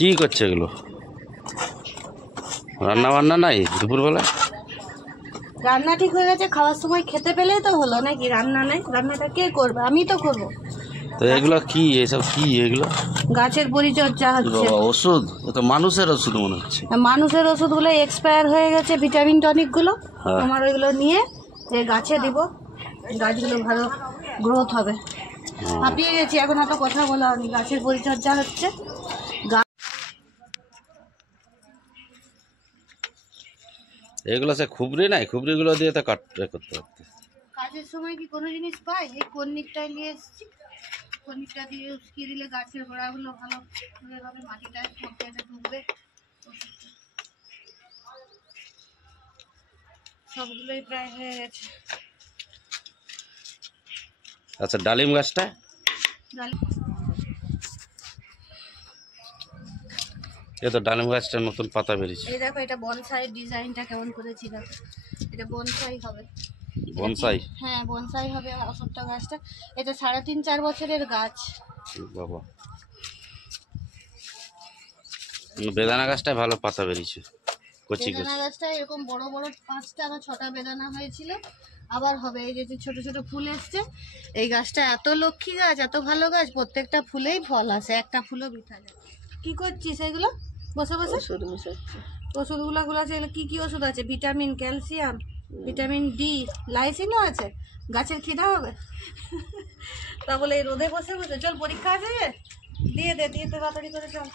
কি করছে এগুলো? রান্না বান্না নাই দুপুরবেলা? রান্না ঠিক হয়ে গেছে, খাওয়ার সময় খেতে পেলেই তো হলো, নাকি? রান্না নাই, রান্নাটা কে করবে? আমি তো করবো। তো এগুলো কি, এসব কি এগুলো? গাছের পরিচর্যা হচ্ছে। ওষুধ? তো মানুষের ওষুধ মনে হচ্ছে। মানুষের ওষুধগুলো এক্সপায়ার হয়ে গেছে, ভিটামিন টনিক গুলো। হ্যাঁ। তোমার ওইগুলো নিয়ে এই গাছে দিব, গাছগুলো ভালো গ্রোথ হবে। হাঁপিয়ে গেছি, এখন এত কথা বলা হয়নি। গাছের পরিচর্যা হচ্ছে। এগুলো সে খুবরি নাই, খুবরিগুলো দিয়ে তো করতে পারতে। কাজের সময় কি কোনো জিনিস পাই? এই কর্নিকটা নিয়ে এসেছি, কর্নিকটা দিয়ে উস্কিয়ে দিলে গাছের গোড়াগুলো ভালো ভাবে মাটিটা মধ্যে ঢুকবে। সবগুলোই প্রায় হয়ে গেছে। আচ্ছা, ডালিম গাছটা? এই তো ডালিম গাছটা নতুন পাতা বেরিয়েছে। এই দেখো, এটা বনসাইয়ের ডিজাইনটা কেমন করেছি দেখো। এটা বনসাই হবে। বনসাই? হ্যাঁ, বনসাই হবে অশ্বত্থ গাছটা। এটা 3.5-4 বছরের গাছ। বাবা, বেদানা গাছটায় ভালো পাতা বেরিয়েছে, কচি বেদানা কচি। গাছটা এরকম বড় বড় 5টা না 6টা বেদানা হয়েছিল, আবার হবে। এই যে ছোট ছোট ফুল এসছে। এই গাছটা এত লক্ষ্মী গাছ, এত ভালো গাছ, প্রত্যেকটা ফুলেই ফল আসে, একটা ফুলও বিঠা যায়। কি করছিস এগুলো? বসে বসে ওষুধ মিশাচ্ছি। ওষুধগুলো আছে, কি কি ওষুধ আছে? ভিটামিন, ক্যালসিয়াম, ভিটামিন ডি, লাইসিনও আছে। গাছের খিদা হবে তা বলে এই রোদে বসে বসে। চল, পরীক্ষা আছে, দিয়ে দে তাড়াতাড়ি করে, চল।